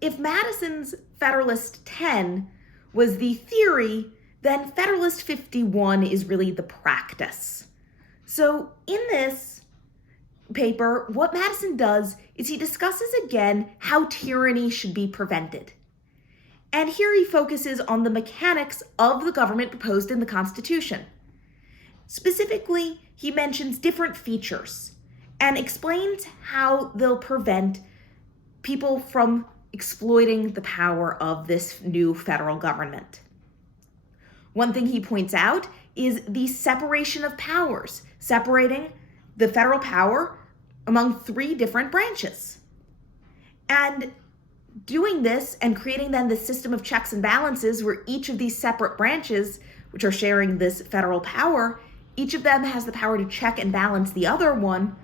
if Madison's Federalist 10 was the theory, then Federalist 51 is really the practice. So in this paper, what Madison does is he discusses again how tyranny should be prevented. And here he focuses on the mechanics of the government proposed in the Constitution. Specifically, he mentions different features and explains how they'll prevent people from exploiting the power of this new federal government. One thing he points out is the separation of powers, separating the federal power among 3 different branches. And doing this and creating then the system of checks and balances where each of these separate branches, which are sharing this federal power, each of them has the power to check and balance the other one,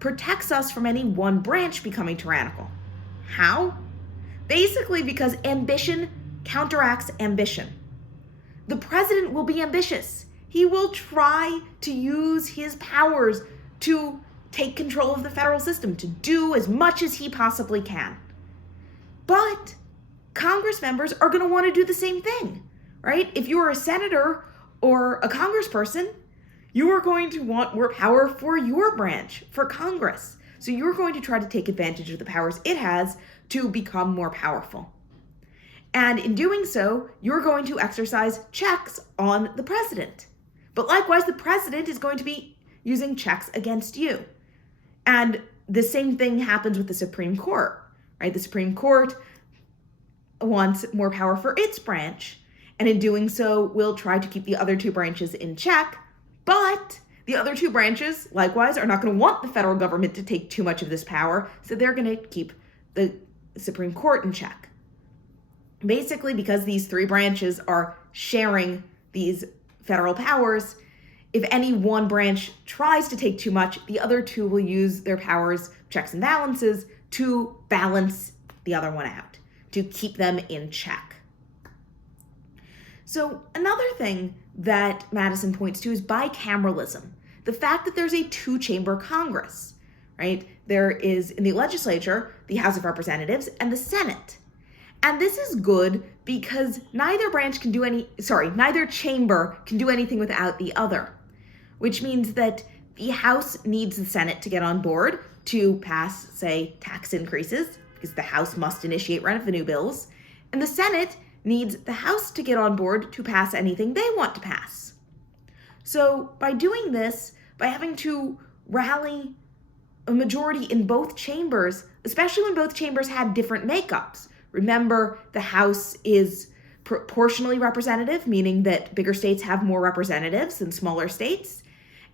protects us from any one branch becoming tyrannical. How? Basically because ambition counteracts ambition. The president will be ambitious. He will try to use his powers to take control of the federal system, to do as much as he possibly can. But Congress members are going to want to do the same thing, right? If you are a senator or a congressperson, you are going to want more power for your branch, for Congress. So you're going to try to take advantage of the powers it has to become more powerful. And in doing so, you're going to exercise checks on the president. But likewise, the president is going to be using checks against you. And the same thing happens with the Supreme Court, right? The Supreme Court wants more power for its branch, and in doing so, will try to keep the other 2 branches in check. But the other 2 branches, likewise, are not going to want the federal government to take too much of this power, so they're going to keep the Supreme Court in check. Basically, because these 3 branches are sharing these federal powers, if any one branch tries to take too much, the other 2 will use their powers, checks and balances, to balance the other one out, to keep them in check. So another thing that Madison points to is bicameralism, the fact that there's a 2-chamber Congress, right? There is, in the legislature, the House of Representatives and the Senate. And this is good because neither chamber can do anything without the other, which means that the House needs the Senate to get on board to pass, say, tax increases, because the House must initiate revenue bills, and the Senate needs the House to get on board to pass anything they want to pass. So by doing this, by having to rally a majority in both chambers, especially when both chambers had different makeups. Remember, the House is proportionally representative, meaning that bigger states have more representatives than smaller states,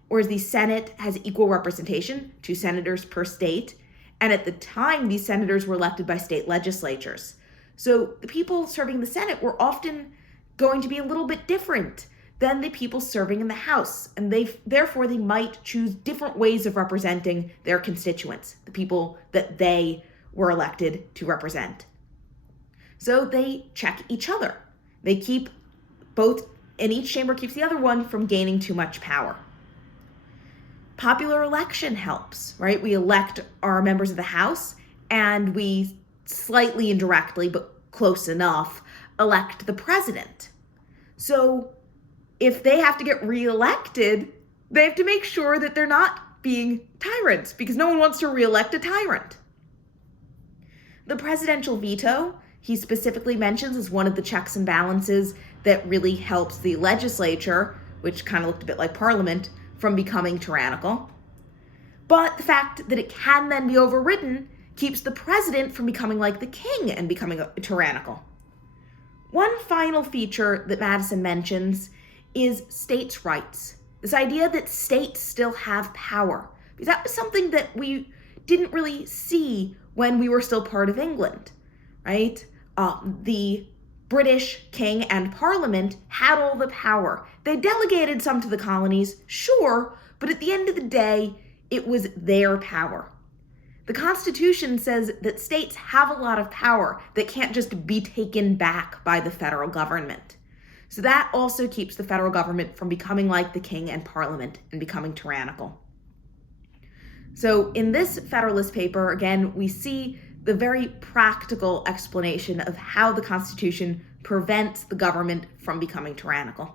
whereas the Senate has equal representation, 2 senators per state. And at the time, these senators were elected by state legislatures. So the people serving the Senate were often going to be a little bit different than the people serving in the House. And therefore, they might choose different ways of representing their constituents, the people that they were elected to represent. So they check each other. They keep both, and each chamber keeps the other one from gaining too much power. Popular election helps, right? We elect our members of the House, and we slightly indirectly, but close enough, elect the president. So if they have to get reelected, they have to make sure that they're not being tyrants, because no one wants to reelect a tyrant. The presidential veto, he specifically mentions, as one of the checks and balances that really helps the legislature, which kind of looked a bit like Parliament, from becoming tyrannical. But the fact that it can then be overridden keeps the president from becoming like the king and becoming tyrannical. One final feature that Madison mentions is states' rights. This idea that states still have power, because that was something that we didn't really see when we were still part of England, right? The British king and parliament had all the power. They delegated some to the colonies, sure, but at the end of the day, it was their power. The Constitution says that states have a lot of power that can't just be taken back by the federal government. So that also keeps the federal government from becoming like the king and parliament and becoming tyrannical. So in this Federalist paper, again, we see the very practical explanation of how the Constitution prevents the government from becoming tyrannical.